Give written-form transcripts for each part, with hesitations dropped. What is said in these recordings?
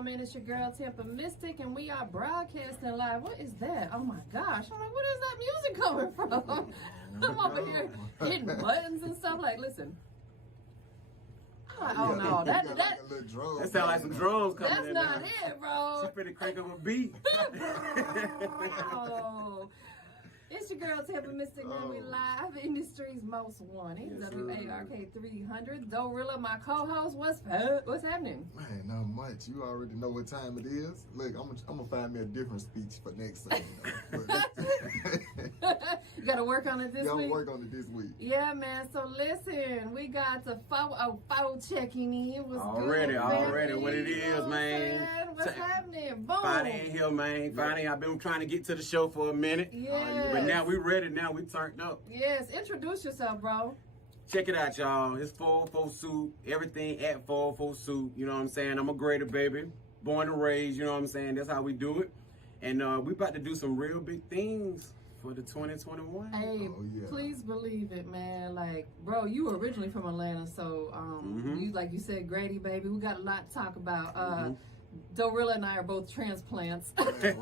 on, man? It's your girl TampaMystic, and we are broadcasting live. What is that? Oh my gosh! I'm like, what is that music coming from? I'm over here hitting buttons and stuff. Like, listen. Oh no, that sounds like some drums coming in. That's not it, bro. She finna crank up a beat. Oh. It's your girl TampaMystic, man. We live, industry's most wanted. Yes, WARK 300. Doerilla, my co-host. What's happening? Man, not much. You already know what time it is. Look, I'm gonna find me a different speech for next Sunday. You gotta work on it this week. Gotta work on it this week. Yeah, man. So listen, we got the photo checking in. What's already, good, already what it is, man. What's happening? Boom. Finally in here, man. Finally, I've been trying to get to the show for a minute. Yeah. But now we ready. Now we turned up. Yes. Introduce yourself, bro. Check it out, y'all. It's 404 Suit. Everything at 404 Suit. You know what I'm saying? I'm a grader, baby. Born and raised. You know what I'm saying? That's how we do it. And we about to do some real big things for the 2021. Hey, please believe it, man. Like, bro, you were originally from Atlanta, so you, like you said, Grady, baby. We got a lot to talk about. Doerilla and I are both transplants. Hey,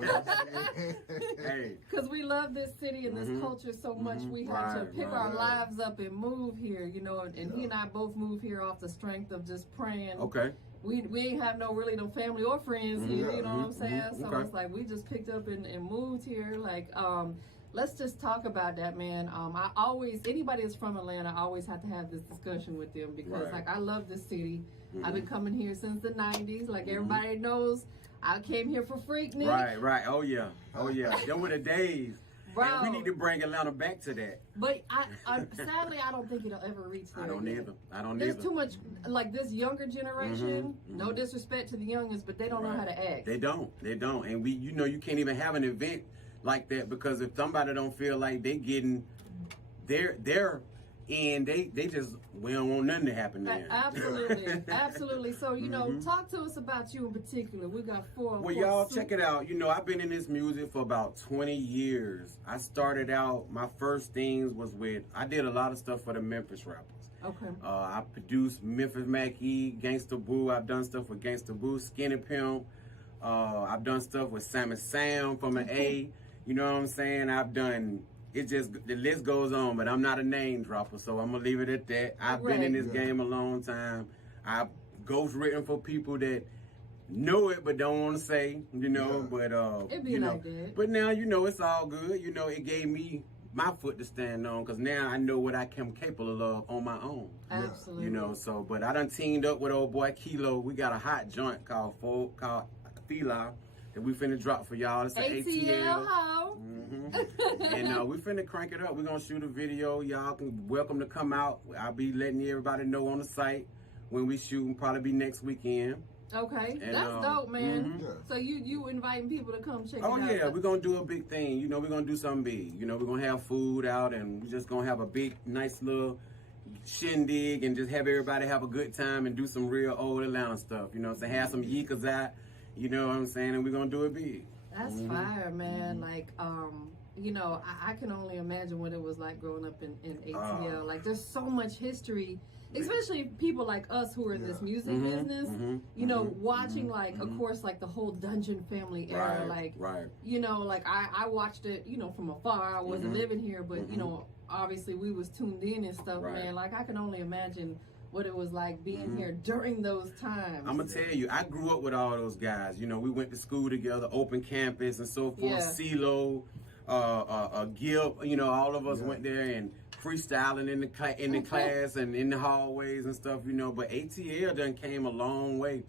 because we love this city and this culture so much, we had to pick our lives up and move here, you know. And he and I both moved here off the strength of just praying. okay. We ain't have no family or friends here, you know what I'm saying? So it's like we just picked up and moved here. Like, let's just talk about that, man. I always, anybody that's from Atlanta, I always have to have this discussion with them because, like, I love this city. I've been coming here since the 90s. Like, everybody knows I came here for Freaknik. Right. Oh, yeah. Them were the days. Bro. And we need to bring Atlanta back to that. But I sadly, I don't think it'll ever reach there. I don't again. either. There's too much, like this younger generation, no disrespect to the youngest, but they don't know how to act. They don't. And you can't even have an event like that because if somebody don't feel like they getting their end, they just, we don't want nothing to happen there. Absolutely. So, you know, talk to us about you in particular. We got Well, y'all check it out. You know, I've been in this music for about 20 years. I started out, my first things was I did a lot of stuff for the Memphis rappers. Okay. I produced Memphis Mac-E, Gangsta Boo. I've done stuff with Gangsta Boo, Skinny Pimp. I've done stuff with Sam and Sam from an A. You know what I'm saying? I've done, the list goes on, but I'm not a name dropper, so I'm going to leave it at that. I've been in this game a long time. I've ghostwritten for people that know it but don't want to say, you know, but, it be like that. But now, you know, it's all good. You know, it gave me my foot to stand on because now I know what I am capable of on my own. Absolutely. You know, so, but I done teamed up with old boy Kilo. We got a hot joint called Fila that we finna drop for y'all. It's an ATL. And we finna crank it up. We're gonna shoot a video. Y'all can welcome to come out. I'll be letting everybody know on the site when we shoot, and probably be next weekend. Okay, and, that's dope, man. So you inviting people to come check it out? Oh yeah, we're gonna do a big thing. You know, we're gonna do something big. You know, we're gonna have food out, and we're just gonna have a big, nice little shindig, and just have everybody have a good time and do some real old Atlanta stuff. You know, so have some yeekers out. You know what I'm saying? And we're gonna do it big. That's fire, man. Like, you know, I can only imagine what it was like growing up in ATL. Like, there's so much history, especially people like us who are in this music business, you know, watching, like, of course, like the whole Dungeon Family era. Like, you know, like I watched it, you know, from afar. I wasn't living here, but, you know, obviously we was tuned in and stuff, man. Like, I can only imagine what it was like being here during those times. I'm gonna tell you, I grew up with all those guys. You know, we went to school together, open campus and so forth. CeeLo, Gil, you know, all of us went there and freestyling in the class and in the hallways and stuff. You know, but ATL done came a long way,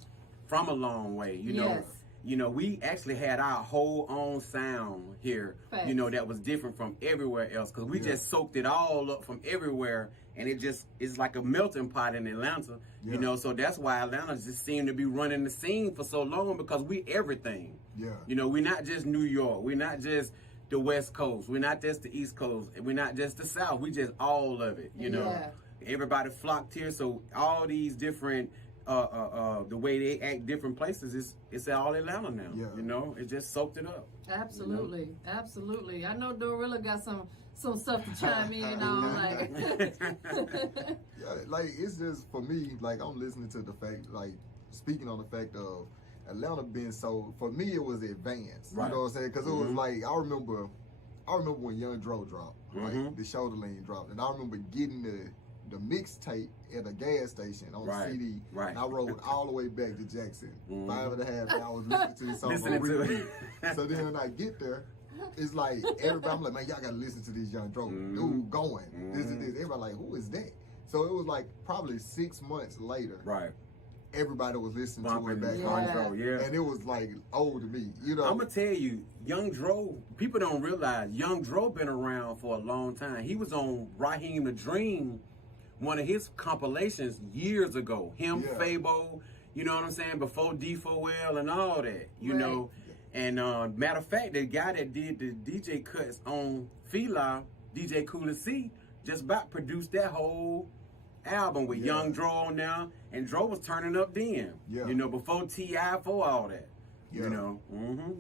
from a long way. You know. You know, we actually had our whole own sound here, you know, that was different from everywhere else because we just soaked it all up from everywhere, and it's like a melting pot in Atlanta, you know, so that's why Atlanta just seemed to be running the scene for so long because we everything. You know, we're not just New York, we're not just the West Coast, we're not just the East Coast, we're not just the South, we just all of it, you know. Everybody flocked here, so all these different the way they act different places, it's all Atlanta now. You know, it just soaked it up. Absolutely, you know? Absolutely. I know Doerilla got some stuff to chime in on. Like, like it's just for me. Like I'm listening to the fact, like speaking on the fact of Atlanta been so, for me it was advanced. Right. You know what I'm saying? Because it was like, I remember when Young Dro dropped, right? The Shoulder Lean dropped, and I remember getting the mixtape at a gas station on CD. Right. And I rode all the way back to Jackson. 5.5 hours listening to this song. Listening to it. So then when I get there, it's like everybody, I'm like, man, y'all gotta listen to this Young Dro. Dude going. This is this. Everybody like, who is that? So it was like probably 6 months later. Right. Everybody was listening Bumping to it back Young home. Dro, And it was like old to me. You know. I'm gonna tell you, Young Dro, people don't realize Young Dro been around for a long time. He was on Raheem the Dream, one of his compilations years ago. Him, Fabo, you know what I'm saying, before D4L and all that, you know. And matter of fact, the guy that did the DJ cuts on Fila, DJ Cooler C, just about produced that whole album with Young Dro on there. And Dro was turning up then, you know, before T.I., for all that. You know,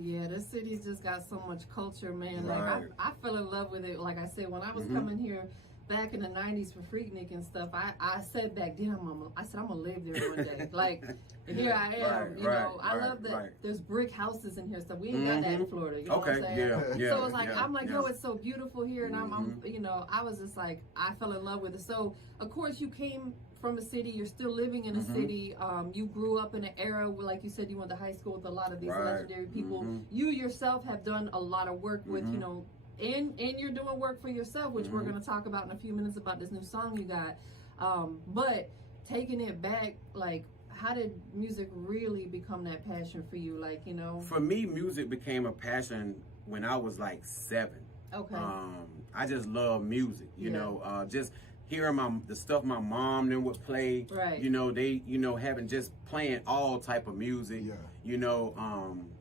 yeah, this city's just got so much culture, man. Like I fell in love with it. Like I said, when I was coming here back in the 90s for Freaknik and stuff, I said back then, I said I'm gonna live there one day. Like here I am, you know. I love that there's brick houses in here. Stuff we ain't got that in Florida. You know what I'm saying? So it's like I'm like, yo, it's so beautiful here, and I'm, you know, I was just like, I fell in love with it. So of course you came from a city, you're still living in a city. You grew up in an era where, like you said, you went to high school with a lot of these legendary people. You yourself have done a lot of work with, you know, and you're doing work for yourself, which we're going to talk about in a few minutes about this new song you got. But taking it back, like, how did music really become that passion for you? Like, you know, for me, music became a passion when I was like 7. Okay. I just love music, you know, just hearing the stuff my mom then would play, you know, they, you know, having just playing all type of music, you know.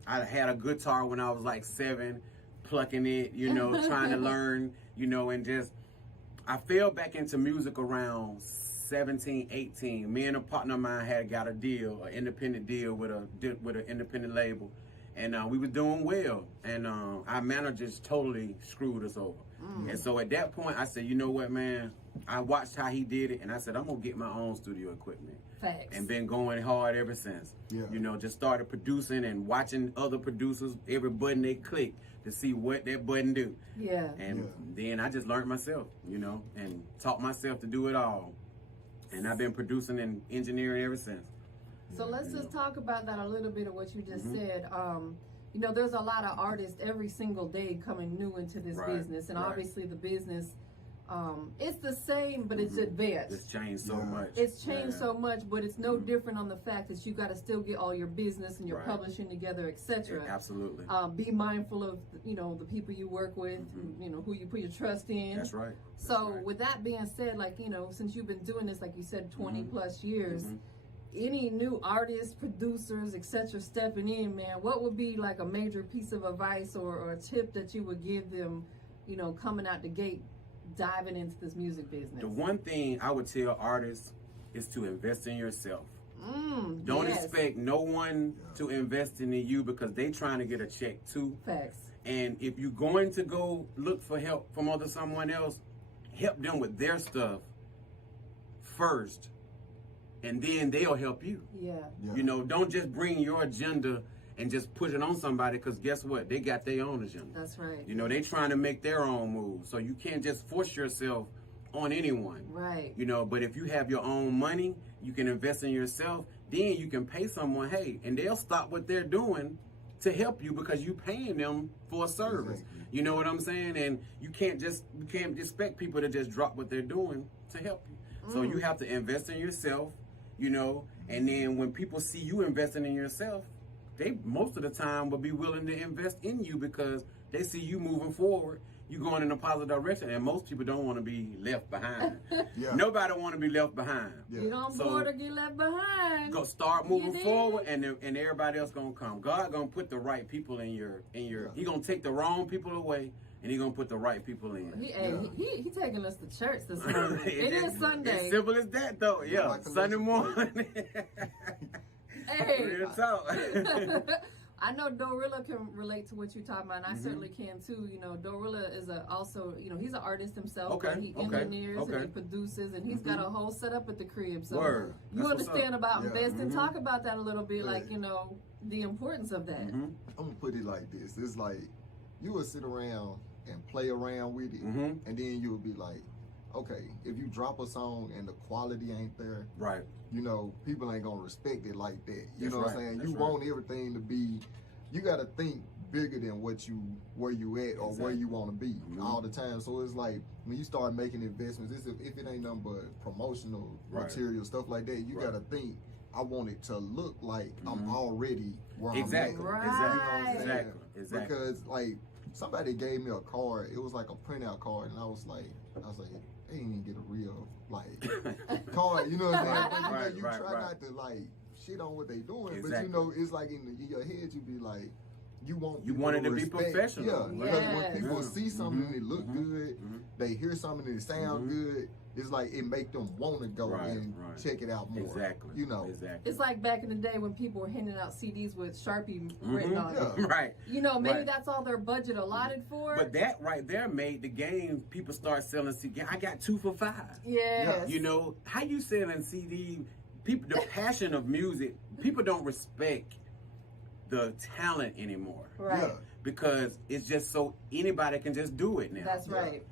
I had a guitar when I was like 7, plucking it, you know, trying to learn, you know, and just, I fell back into music around 17, 18. Me and a partner of mine had got a deal, an independent deal with an independent label, and we were doing well, and our managers totally screwed us over. And so at that point, I said, you know what, man? I watched how he did it, and I said, I'm gonna get my own studio equipment. Facts. And been going hard ever since. You know, just started producing and watching other producers, every button they click to see what that button do. And then I just learned myself, you know, and taught myself to do it all. And I've been producing and engineering ever since. So let's just talk about that a little bit of what you just said. You know, there's a lot of artists every single day coming new into this business, and obviously the business, it's the same, but it's advanced. It's changed so much. It's changed so much, but it's no different on the fact that you got to still get all your business and your publishing together, etc. Absolutely. Be mindful of, you know, the people you work with, you know, who you put your trust in. That's right. So with that being said, like, you know, since you've been doing this, like you said, 20 plus years, any new artists, producers, etc. stepping in, man, what would be like a major piece of advice or a tip that you would give them, you know, coming out the gate, diving into this music business? The one thing I would tell artists is to invest in yourself. Don't expect no one to invest in you, because they trying to get a check too. Facts. And if you're going to go look for help from someone else, help them with their stuff first, and then they'll help you. You know, don't just bring your agenda and just push it on somebody, because guess what? They got their own agenda. That's right. You know, they trying to make their own moves. So you can't just force yourself on anyone. Right. You know, but if you have your own money, you can invest in yourself, then you can pay someone, hey, and they'll stop what they're doing to help you, because you paying them for a service. You know what I'm saying? And you can't expect people to just drop what they're doing to help you. So you have to invest in yourself, you know, and then when people see you investing in yourself, they most of the time will be willing to invest in you, because they see you moving forward, you going in a positive direction, and most people don't want to be left behind. Nobody want to be left behind. You don't board or get left behind. Go start moving forward, and everybody else gonna come. God gonna put the right people in your. He gonna take the wrong people away, and he gonna put the right people in. He taking us to church this morning. It is Sunday. As simple as that, though. Sunday morning. Hey, real talk. I know Doerilla can relate to what you're talking about, and I certainly can too. You know, Doerilla is also, you know, he's an artist himself. He engineers and he produces, and he's got a whole setup at the crib. So you understand about investing. Talk about that a little bit, like, you know, the importance of that. I'm gonna put it like this: it's like you will sit around and play around with it, and then you'll be like, okay, if you drop a song and the quality ain't there, right? You know, people ain't gonna respect it like that. You That's know what I'm right. saying? That's You right. want everything to be. You got to think bigger than where you at or where you want to be all the time. So it's like when you start making investments, if it ain't nothing but promotional material, stuff like that, you got to think, I want it to look like I'm already where I'm at. Right. You know what I'm saying? Exactly. Because like somebody gave me a card. It was like a printout card, and I was like, they didn't even get a real like card. You know what I'm saying? But you try not to like shit on what they doing, but you know it's like in your head you be like. You want it to be professional. Yeah, because when people see something and it look good, they hear something and it sound good, it's like it make them want to go and check it out more. Exactly. You know. Exactly. It's like back in the day when people were handing out CDs with Sharpie written on it. Right. You know, maybe that's all their budget allotted for. But that right there made the game. People start selling CDs. I got 2 for $5. Yes. You know how you selling CD? People, the passion of music. People don't respect the talent anymore. Right. Yeah. Because it's just so anybody can just do it now. That's right.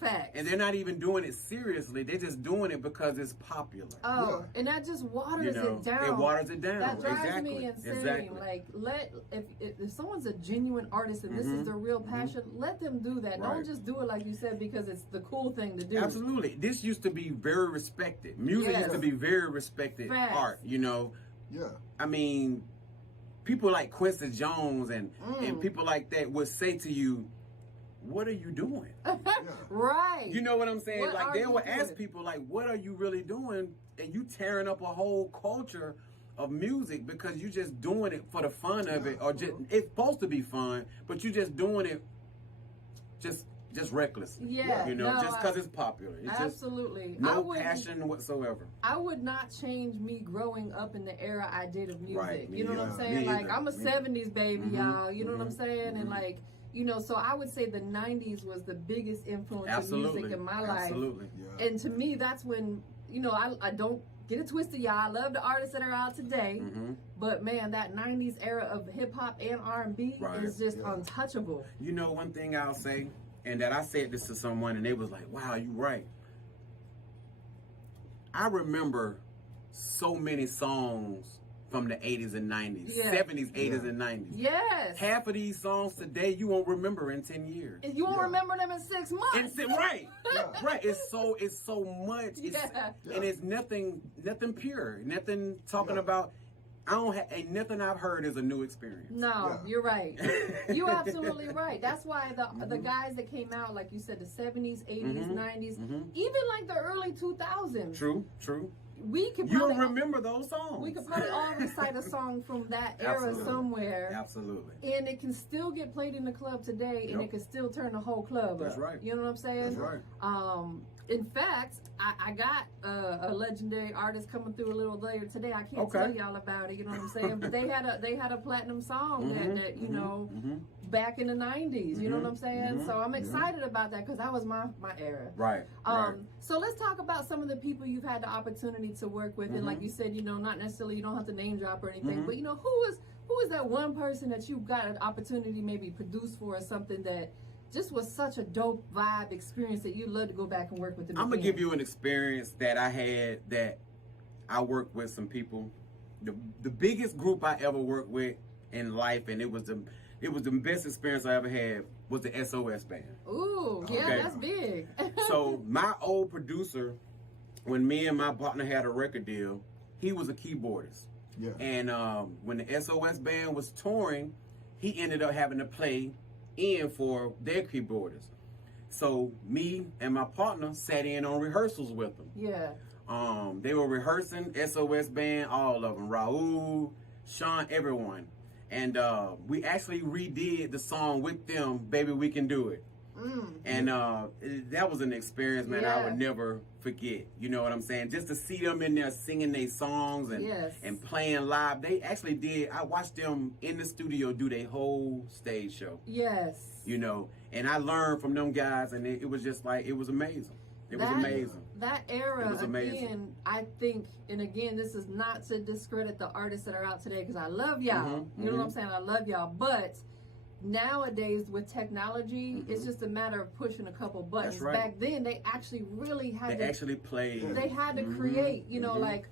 Facts. And they're not even doing it seriously. They're just doing it because it's popular. Oh, and that just waters it down. It waters it down. That drives me insane. Exactly. Like, if someone's a genuine artist and this is their real passion, let them do that. Right. Don't just do it like you said because it's the cool thing to do. Absolutely. This used to be very respected. Music used to be very respected art. You know. Yeah. I mean, people like Quincy Jones and people like that would say to you, what are you doing? Right. You know what I'm saying? What like they are would you ask doing? people like, what are you really doing? And you tearing up a whole culture of music because you just doing it for the fun of it, or just it's supposed to be fun, but you just doing it just recklessly. Yeah. You know, just because it's popular. It's absolutely. just no passion whatsoever. I would not change me growing up in the era I did of music. Right. You know what I'm saying? Me like either. I'm a 70s baby, y'all. You know what I'm saying? And like, you know, so I would say the 90s was the biggest influence of music in my life. Absolutely. Yeah. And to me, that's when, you know, I don't get it twisted, y'all. I love the artists that are out today. But man, that 90s era of hip hop and R&B is just untouchable. You know, one thing I'll say, and that I said this to someone and they was like, wow, you right. I remember so many songs from the 80s and 90s, 70s, 80s, and 90s. Yes. Half of these songs today you won't remember in 10 years. You won't remember them in 6 months. Right. It's so much. And it's nothing pure. Nothing talking about. Ain't nothing I've heard is a new experience. No, you're right. You're absolutely right. That's why the guys that came out, like you said, the 70s, 80s, 90s, even like the early 2000s. True. We could You'll probably remember those songs. We could probably all recite a song from that era somewhere. Absolutely. And it can still get played in the club today, and it can still turn the whole club That's up. right. You know what I'm saying? That's right. In fact, I got a legendary artist coming through a little later today. I can't tell y'all about it. You know what I'm saying? But they had a platinum song that you know back in the 90s. You know what I'm saying? So I'm excited about that because that was my era. Right. So let's talk about some of the people you've had the opportunity to work with, and like you said, you know, not necessarily you don't have to name drop or anything, but you know, who is that one person that you got an opportunity maybe produce for or something that just was such a dope vibe experience that you'd love to go back and work with them? I'm gonna give you an experience that I had that I worked with some people. The biggest group I ever worked with in life, and it was the best experience I ever had, was the SOS band. Ooh, yeah, that's big. So my old producer, when me and my partner had a record deal, he was a keyboardist. Yeah. And when the SOS band was touring, he ended up having to play in for their keyboardist. So me and my partner sat in on rehearsals with them. Yeah. They were rehearsing SOS band, all of them, Raul, Sean, everyone. And we actually redid the song with them, Baby We Can Do It. And that was an experience, man, I would never forget. You know what I'm saying? Just to see them in there singing their songs and playing live. They actually did. I watched them in the studio do their whole stage show. Yes. You know, and I learned from them guys, and it was just like, it was amazing. It was amazing. That era, was amazing. again, I think, and again, this is not to discredit the artists that are out today, because I love y'all. You know what I'm saying? I love y'all. But nowadays, with technology, it's just a matter of pushing a couple buttons. That's right. Back then, they actually really had They actually played. They had to create, you know, like,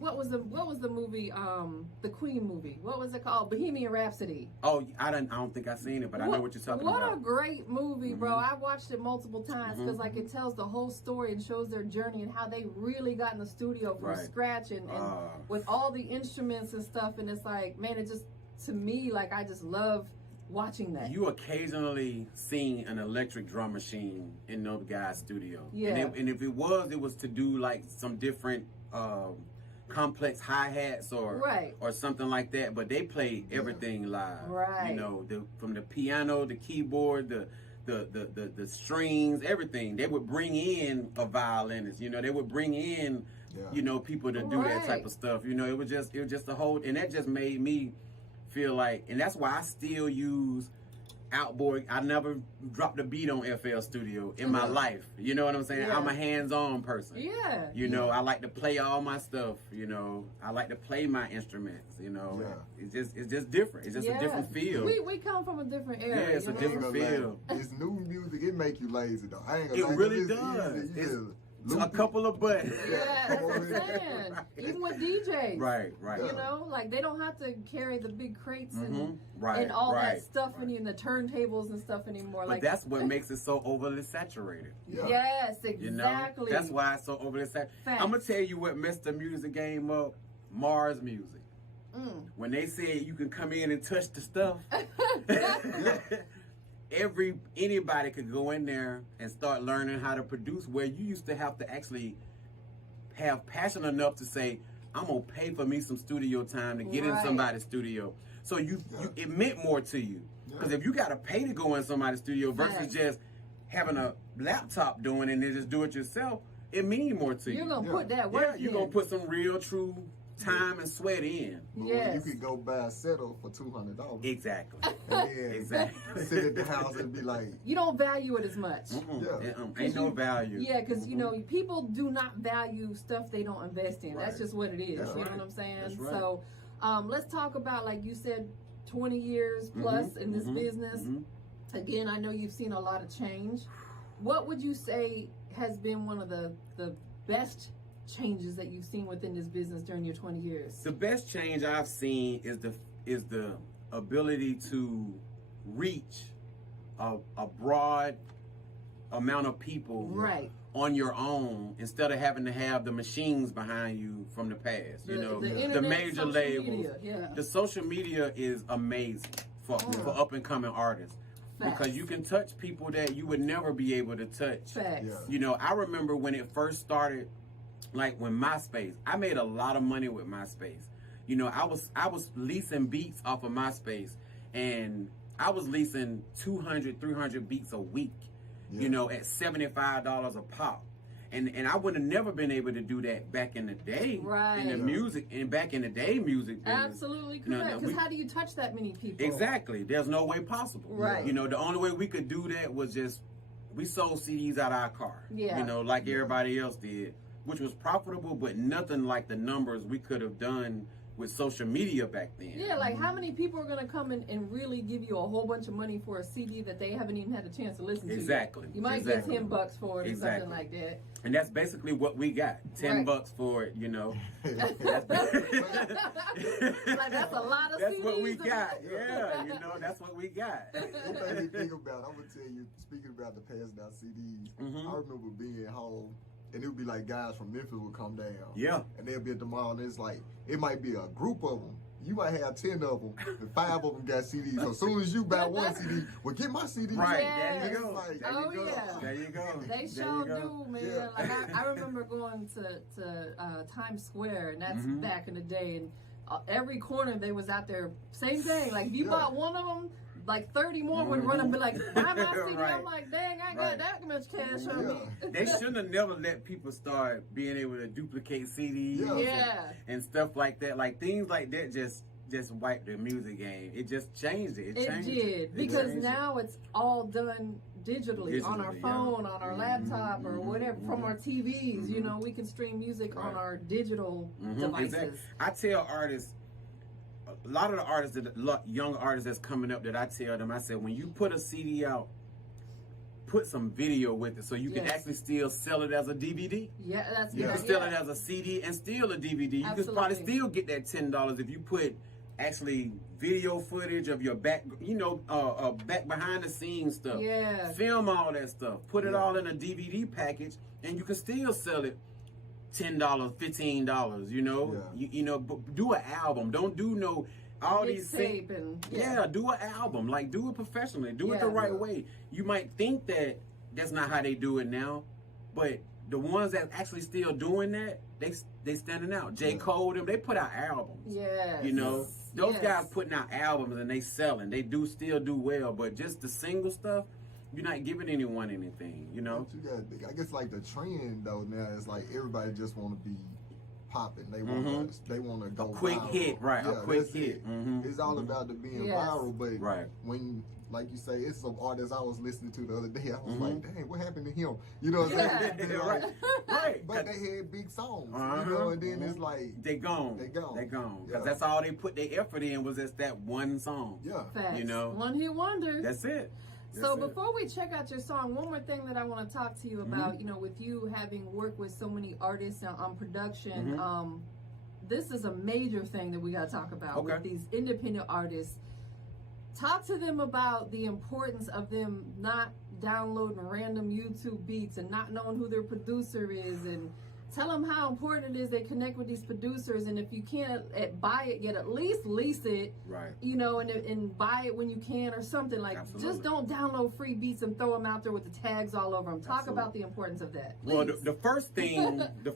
what was the movie, the Queen movie? What was it called? Bohemian Rhapsody. Oh, I don't think I've seen it, but I know what you're talking about. What a great movie, bro. I watched it multiple times because like it tells the whole story and shows their journey and how they really got in the studio from scratch and with all the instruments and stuff. And it's like, man, it just, to me, like, I just love watching that. You occasionally seen an electric drum machine in those guys' studio. Yeah. And if it was to do like some different complex hi-hats or something like that, but they played everything live. Right. You know, from the piano, the keyboard, the strings, everything. They would bring in a violinist, you know, they would bring in you know, people to do that type of stuff. You know, it was just a whole, and that just made me feel like, and that's why I still use outboard. I never dropped a beat on FL Studio in my life. You know what I'm saying? I'm a hands-on person. Yeah. You know, I like to play all my stuff. You know, I like to play my instruments. You know, it's just different. It's just a different feel. We come from a different era. Yeah, it's a different feel. It's new music. It make you lazy though. I ain't gonna It really does. A couple of buttons. Yeah, that's what I'm saying. Even with DJs. Right. You know, like they don't have to carry the big crates and all that stuff and the turntables and stuff anymore. But like that's what makes it so overly saturated. Yes, exactly. You know? That's why it's so overly saturated. I'm going to tell you what messed the music game up. Mars Music. When they said you can come in and touch the stuff. Anybody could go in there and start learning how to produce, where you used to have to actually have passion enough to say, I'm gonna pay for me some studio time to get in somebody's studio. So it meant more to you, because if you gotta pay to go in somebody's studio versus just having a laptop doing it and then just do it yourself, it means more to you. You're gonna put that work in. You're gonna put some real true time and sweat in. But you could go buy a settle for $200. Exactly. And then sit at the house and be like, you don't value it as much. Ain't no value. Yeah, because you know, people do not value stuff they don't invest in. That's just what it is. That's you know what I'm saying? That's right. So let's talk about, like you said, 20 years plus in this business. Again, I know you've seen a lot of change. What would you say has been one of the best changes that you've seen within this business during your 20 years? The best change I've seen is the ability to reach a broad amount of people on your own, instead of having to have the machines behind you from the past. You know, the major labels. The social media is amazing for up and coming artists. Because you can touch people that you would never be able to touch. You know, I remember when it first started, like when MySpace, I made a lot of money with MySpace. You know, I was leasing beats off of MySpace, and I was leasing 200, 300 beats a week, you know, at $75 a pop. And I would have never been able to do that back in the day in the music, and back in the day music business. Absolutely correct. Because how do you touch that many people? Exactly. There's no way possible. You know, the only way we could do that was just, we sold CDs out of our car. You know, like everybody else did, which was profitable, but nothing like the numbers we could have done with social media back then. Yeah, like how many people are going to come in and really give you a whole bunch of money for a CD that they haven't even had a chance to listen to? Exactly. You might get $10 for it or something like that. And that's basically what we got. $10 for it, you know. Like that's a lot of That's CDs. what we got. Yeah, you know, that's what we got. One thing you think about, I'm going to tell you, speaking about the passed out CDs, I remember being home, and it would be like guys from Memphis would come down. Yeah. And they'll be at the mall, and it's like, it might be a group of them. You might have 10 of them, and 5 of them got CDs. So as soon as you buy one CD, well, get my CD. Right, there you go. Like, There you go. They sure do, man. Yeah. Like I remember going to Times Square, and that's back in the day, and every corner they was out there, same thing. Like if you bought one of them, like 30 more would run and be like, buy my CD. I'm like, dang, I ain't got that much cash on me. They shouldn't have never let people start being able to duplicate CDs and stuff like that. Like things like that just wiped the music game. It just changed it. It did. Because now it's all done digitally on our phone, on our laptop, or whatever, from our TVs. You know, we can stream music on our digital devices. Exactly. I tell artists, a lot of the artists, young artists that's coming up, that I tell them, I said, when you put a CD out, put some video with it so you can actually still sell it as a DVD. Yeah, that's you can sell it as a CD and still a DVD. You can probably still get that $10 if you put actually video footage of your back, back behind the scenes stuff. Yeah. Film all that stuff. Put it all in a DVD package, and you can still sell it $10, $15. You know, but do an album. Don't do all these things. Do an album. Like, do it professionally. Do it the right way. You might think that that's not how they do it now, but the ones that actually still doing that, they standing out. J. Cole, them, they put out albums. Yes. You know, those guys putting out albums and they selling. They still do well, but just the single stuff, you're not giving anyone anything. You know. I guess like the trend though now is like everybody just want to be popping. They want to go a quick viral. hit, right? Yeah, a quick hit. It's all about the being viral, but when, like you say, it's some artists I was listening to the other day. I was like, dang, what happened to him? You know what I'm saying? Right. But they had big songs, you know, and then it's like they gone. Because that's all they put their effort in was just that one song. Yeah. Facts. You know, one hit wonder. That's it. So before we check out your song, one more thing that I want to talk to you about, you know, with you having worked with so many artists on production, this is a major thing that we got to talk about with these independent artists. Talk to them about the importance of them not downloading random YouTube beats and not knowing who their producer is, and tell them how important it is they connect with these producers, and if you can't buy it yet, at least lease it, you know, and buy it when you can or something. Like, just don't download free beats and throw them out there with the tags all over them. Talk about the importance of that, please. Well, the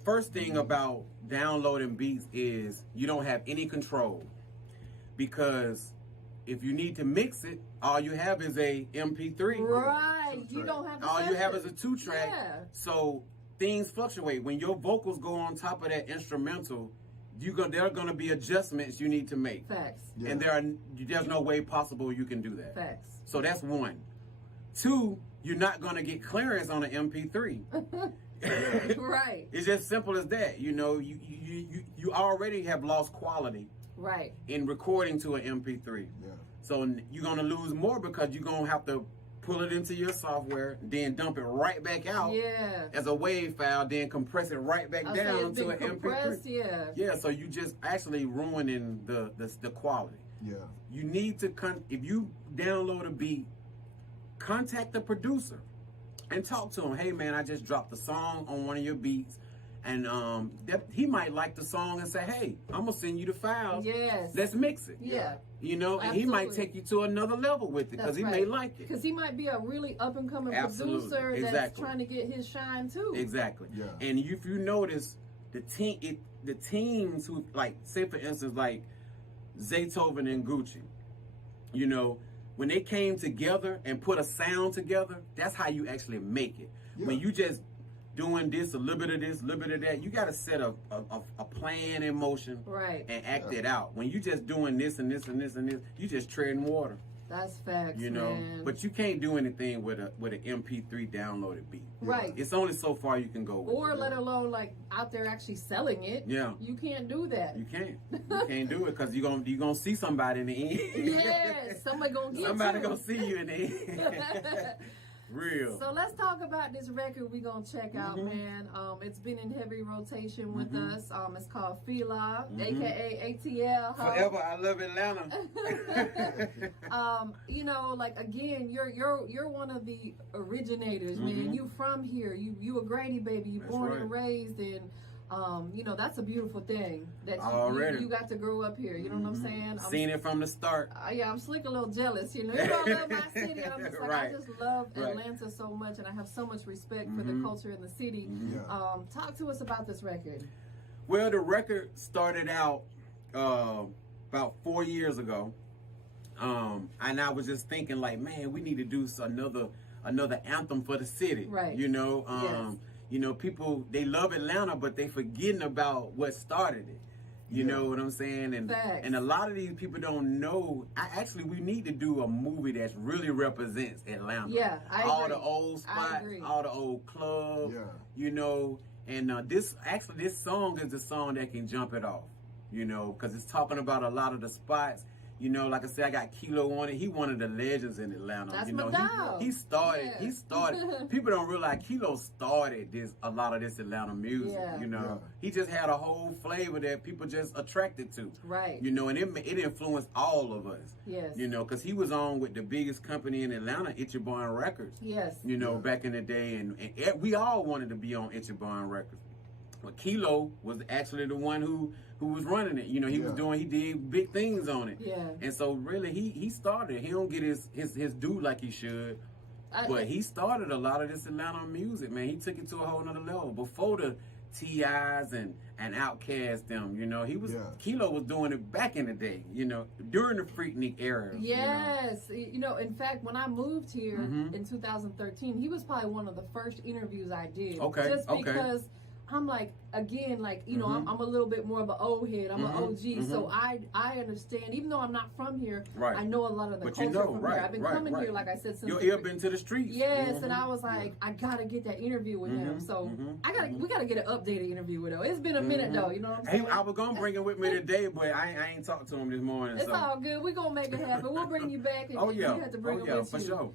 first thing about downloading beats is you don't have any control, because if you need to mix it, all you have is a MP3. Right. You don't have all you have is a 2-track. Yeah. So things fluctuate. When your vocals go on top of that instrumental, there are going to be adjustments you need to make. Facts. Yeah. And there's no way possible you can do that. Facts. So that's one. Two, you're not going to get clearance on an MP3. Right. It's just simple as that. You know, you already have lost quality. Right. In recording to an MP3. Yeah. So you're going to lose more because you're going to have to pull it into your software, then dump it right back out as a WAV file, then compress it right back down to an MP3. Yeah, so you just actually ruining the quality. Yeah. You need to, if you download a beat, contact the producer and talk to him. Hey man, I just dropped the song on one of your beats. And he might like the song and say, hey, I'm going to send you the files. Yes. Let's mix it. Yeah. You know, and he might take you to another level with it because he may like it. Because he might be a really up-and-coming producer that's trying to get his shine, too. Exactly. Yeah. And if you notice, the teams who, like, say, for instance, like Zaytoven and Gucci, you know, when they came together and put a sound together, that's how you actually make it. Yeah. When you just doing this, a little bit of this, a little bit of that, you got to set a plan in motion, and act it out. When you just doing this and this and this and this, you just treading water. That's facts, you know. Man. But you can't do anything with an MP3 downloaded beat. Right. It's only so far you can go with or let alone like out there actually selling it. Yeah. You can't do that. You can't do it because you're gonna see somebody in the end. Yeah, somebody gonna get somebody gonna see you in the end. Real. So let's talk about this record we're gonna check out, man. It's been in heavy rotation with us. It's called Fila, aka ATL. Forever, I love Atlanta. You know, like again, you're one of the originators, man. You from here. You a Grady baby. You born and raised in. You know, that's a beautiful thing that you got to grow up here. You know what I'm saying? Seen it from the start. Yeah, I'm slick a little jealous. You know, I love my city. I'm just like, I just love Atlanta so much, and I have so much respect for the culture in the city. Talk to us about this record. Well, the record started out about 4 years ago, and I was just thinking, like, man, we need to do another anthem for the city. Right. You know. You know, people, they love Atlanta, but they forgetting about what started it. You know what I'm saying? And Facts. and a lot of these people don't know. We need to do a movie that really represents Atlanta. Yeah, I all agree. the old spots, all the old clubs. Yeah. You know, and this song is the song that can jump it off. You know, because it's talking about a lot of the spots. You know, like I said, I got Kilo on it. He one of the legends in Atlanta. That's you know, my dog. he started. Yeah. He started. People don't realize Kilo started a lot of this Atlanta music. Yeah. You know, he just had a whole flavor that people just attracted to. Right. You know, and it influenced all of us. Yes. You know, because he was on with the biggest company in Atlanta, Itchabon Records. Yes. You know, back in the day, and we all wanted to be on Itchabon Records. But Kilo was actually the one who was running it. You know, he did big things on it. Yeah. And so really he started. He don't get his due like he should. But he started a lot of this Atlanta music, man. He took it to a whole nother level. Before the T.I.s and Outkast them, you know, Kilo was doing it back in the day, you know, during the Freaknik era. Yes. You know, in fact, when I moved here in 2013, he was probably one of the first interviews I did. Okay. Just because I'm like, again, like, you know, I'm a little bit more of an old head. I'm an OG. So I understand, even though I'm not from here, I know a lot of the culture from here. I've been coming here, like I said, since your ear been to the streets. Yes, and I was like, I gotta get that interview with him. So we gotta get an updated interview with him. It's been a minute though, you know what I'm saying? I was gonna bring him with me today, but I ain't talked to him this morning. It's all good. We're gonna make it happen. We'll bring you back, and you have to bring him with for you. Sure.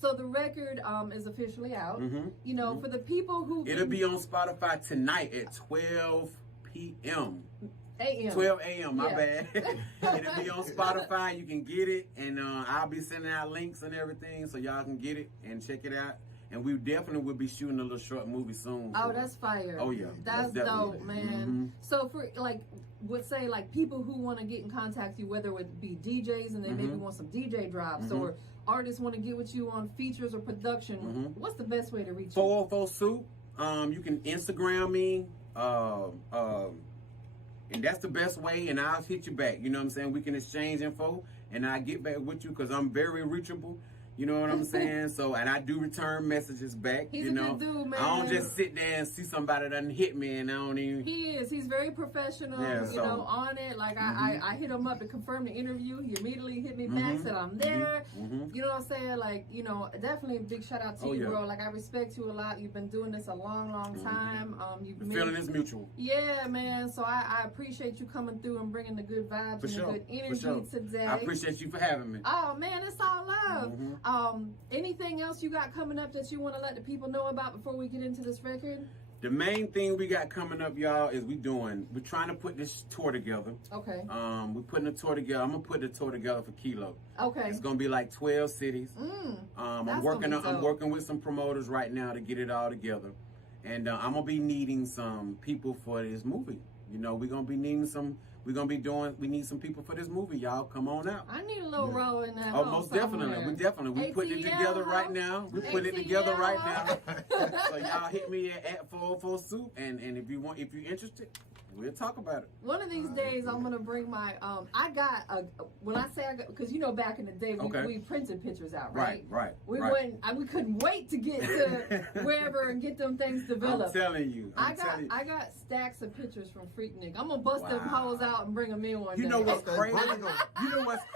So the record is officially out. You know, for the people who it'll be on Spotify tonight at 12 p.m. 12 a.m. My bad. It'll be on Spotify. You can get it, and I'll be sending out links and everything so y'all can get it and check it out. And we definitely will be shooting a little short movie soon. Oh, that's fire. Oh yeah, that's dope, man. So for like people who want to get in contact with you, whether it be DJs and they maybe want some DJ drops, or artists want to get with you on features or production, what's the best way to reach you? 404 Soup. You can Instagram me. And that's the best way, and I'll hit you back. You know what I'm saying? We can exchange info, and I'll get back with you because I'm very reachable. You know what I'm saying? So, and I do return messages back. He's you a know, good dude, man. I don't just sit there and see somebody done hit me and I don't even. He is. He's very professional. You know, on it. Like I hit him up to confirm the interview. He immediately hit me back, said I'm there. You know what I'm saying? Like, you know, definitely a big shout out to you, bro. Like I respect you a lot. You've been doing this a long, long time. The feeling is mutual. Yeah, man. So I appreciate you coming through and bringing the good vibes and the good energy today. I appreciate you for having me. Oh man, it's all love. Anything else you got coming up that you want to let the people know about before we get into this record? The main thing we got coming up, y'all, is we're trying to put this tour together. Okay. We're putting a tour together. I'm gonna put the tour together for Kilo. Okay. It's gonna be like 12 cities. I'm working with some promoters right now to get it all together, and I'm gonna be needing some people for this movie. You know, we're gonna be needing some. We need some people for this movie, y'all. Come on out. I need a little role in that. Oh, most definitely. We putting it together right now. We putting it together right now. So y'all hit me at 404 Soup, and if you're interested, we'll talk about it. One of these days, I'm gonna bring my. Because you know, back in the day, we printed pictures out, right? Right. We couldn't wait to get to wherever and get them things developed. I'm telling you. I got stacks of pictures from Freaknik. I'm gonna bust them hoes out and bring them in one day. You know what's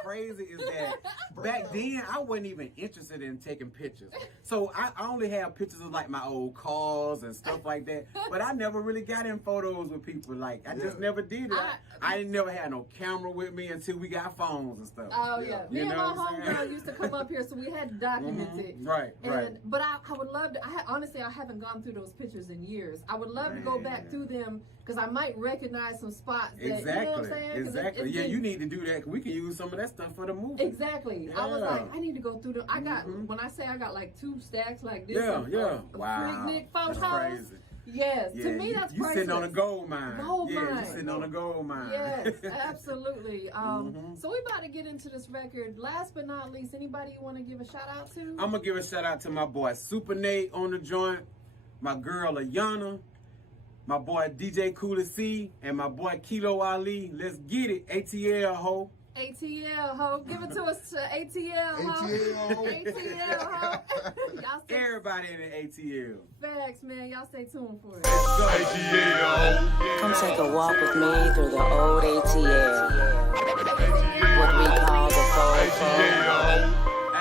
crazy? Is that back then I wasn't even interested in taking pictures. So I only have pictures of like my old cars and stuff like that. But I never really got in photos with people. Like I just never did it. I never had no camera with me until we got phones and stuff. Oh yeah. Me and my homegirl used to come up here, so we had to document it. Right. But I would love to. Honestly, I haven't gone through those pictures in years. I would love to go back through them because I might recognize some spots. You know what I'm saying? Exactly. You need to do that. We can use some of that stuff for the movie. Exactly. Yeah. I was like, I need to go through them. I got when I say I got like 2 stacks like this. Wow. Freaknik photos. That's crazy. Yes, to me that's you priceless. Sitting on a gold mine. You're sitting on a gold mine. Yes, absolutely. So we about to get into this record. Last but not least, anybody you want to give a shout out to? I'm gonna give a shout out to my boy Super Nate on the joint, my girl Ayana, my boy DJ Cooley C, and my boy Kilo Ali. Let's get it, ATL ho. ATL, ho. Give it to us to ATL, ho. ATL, ho. Y'all stay, Everybody in the ATL. facts, man. Y'all stay tuned for it. Come take a walk with me through the old ATL. What we call the fold.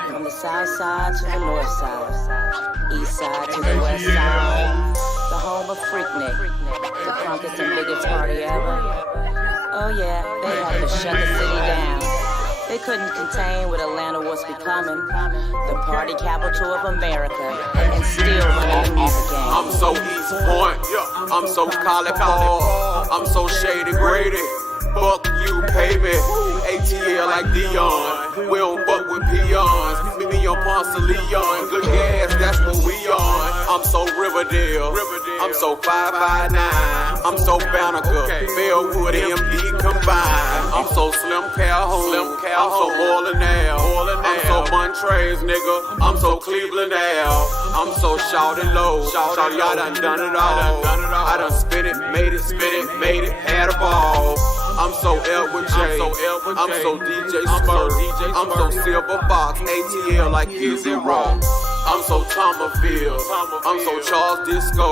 From the south side to the north side, east side to the west side. The home of Freaknik, the drunkest and biggest party ever. Oh yeah, they had to shut the city down. They couldn't contain what Atlanta was becoming, the party capital of America, and still running the music game. I'm so East Point, I'm so College, I'm so shady Grady. Fuck you, pay me. ATL like Dion. We don't fuck with peons. Me on Ponce Leon. Good gas, that's what we on. I'm so Riverdale. I'm so 559. I'm so Banneker. Bellwood, MD combined. I'm so Slim Calhoun. I'm so Orleans. I'm so Montrez, nigga. I'm so Cleveland Ave. I'm so Shawty Low. Shawty, y'all done it all. I done spit it, made it, had a ball. I'm so Elwood J. I'm so DJ Smurf. I'm so Silver Fox. ATL like Izzy Rock. I'm so Thomasville. I'm so Charles Disco.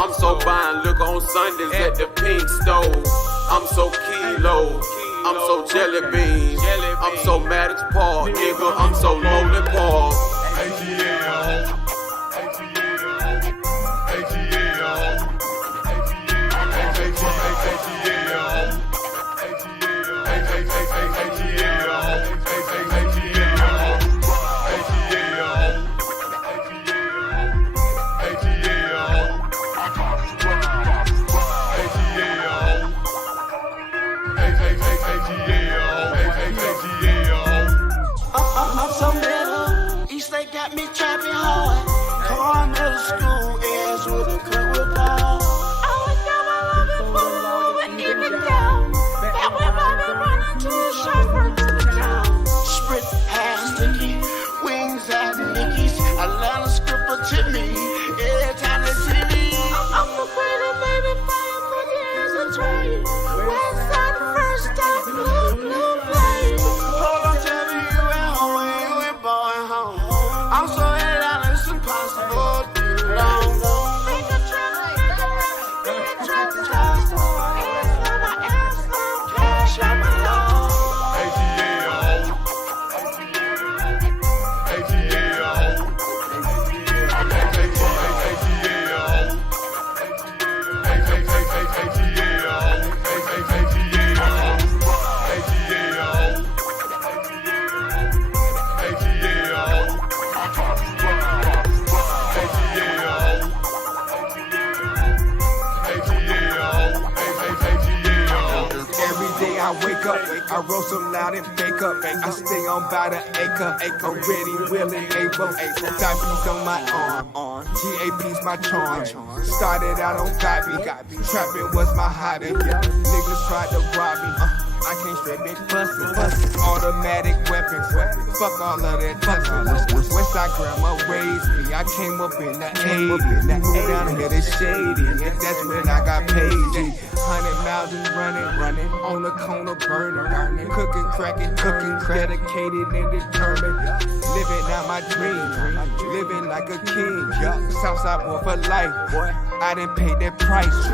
I'm so buying liquor on Sundays at the Pink Stove. I'm so Kilo. I'm so Jelly Bean. I'm so Maddox Park, nigga. I'm so Lonely Park. ATL. I'm so middle, East Lake got me trapping hard. Car middle school is with a cut with ball. Always got my loving fool and even down. And when I've been running to the shop, work to the town. Sprit past Sticky, wings at Nicky's. Atlanta scripper to me, every time they see me. I'm the pretty baby, fire for years a train. West side first stop, blue flame. Hold on, tell me you at home when you ain't going home. I'm so Atlanta, it's impossible to be alone. Make a trip, just on my ass, on cash, on my own. I wake up, I roll some loud and fake up. I stay on by the acre, ready, willing, able. Diabetes on my arm, GAP's my charm. Started out on Gabby, trapping was my hobby. Niggas tried to rob me. I came straight big bustin', automatic weapons. Fuck all of that tussin'. Westside grandma raised me. I came up in the 80s. Moved down here to Shady, and that's when I got paid. 100 miles and running on the corner, burning, cooking, cracking, dedicated and determined. Living out my dream, living like a king. Southside boy for life. I didn't pay that price.